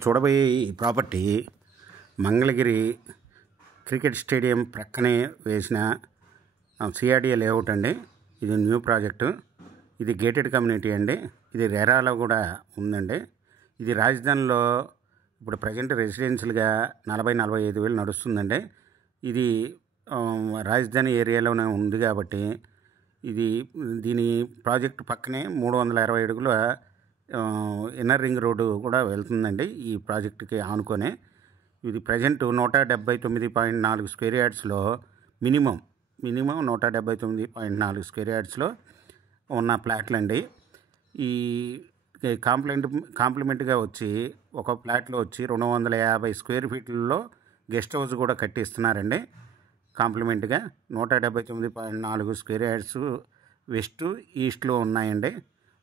మీరు చూడబోయే ఈ ప్రాపర్టీ మంగళగిరి క్రికెట్ స్టేడియం ప్రక్కనే వేసిన సిఆర్డిఏ లేఅవుట్ అండి. ఇది న్యూ ప్రాజెక్టు. ఇది గేటెడ్ కమ్యూనిటీ అండి. ఇది రెరాలో కూడా ఉందండి. ఇది రాజధానిలో ఇప్పుడు ప్రజెంట్ రెసిడెన్షియల్గా 40-45 వేలు నడుస్తుందండి. ఇది రాజధాని ఏరియాలోనే ఉంది కాబట్టి దీని ప్రాజెక్టు పక్కనే 320 అడుగుల ఇన్నర్ రింగ్ రోడ్డు కూడా వెళ్తుందండి. ఈ ప్రాజెక్టుకి ఆనుకొనే ఇది ప్రజెంట్ 179.4 స్క్వేర్ యార్డ్స్లో మినిమం 179.4 స్క్వేర్ యార్డ్స్లో ఉన్న ప్లాట్లు అండి. ఈ కాంప్లిమెంట్గా వచ్చి ఒక ప్లాట్లో వచ్చి 250 స్క్వేర్ ఫీట్లలో గెస్ట్ హౌస్ కూడా కట్టిస్తున్నారండి. కాంప్లిమెంట్గా 179.4 స్క్వేర్ యార్డ్స్ వెస్ట్ ఈస్ట్లో ఉన్నాయండి.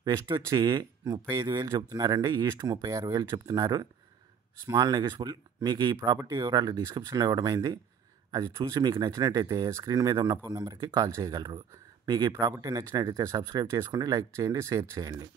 వెస్ట్ వచ్చి 35,000 చెప్తున్నారండి. ఈస్ట్ 36,000 చెప్తున్నారు. Small negotiable. మీకు ఈ ప్రాపర్టీ వివరాలు డిస్క్రిప్షన్లో ఇవ్వడమైంది. అది చూసి మీకు నచ్చినట్టయితే స్క్రీన్ మీద ఉన్న ఫోన్ నెంబర్కి కాల్ చేయగలరు. మీకు ఈ ప్రాపర్టీ నచ్చినట్టయితే సబ్స్క్రైబ్ చేసుకోండి, లైక్ చేయండి, షేర్ చేయండి.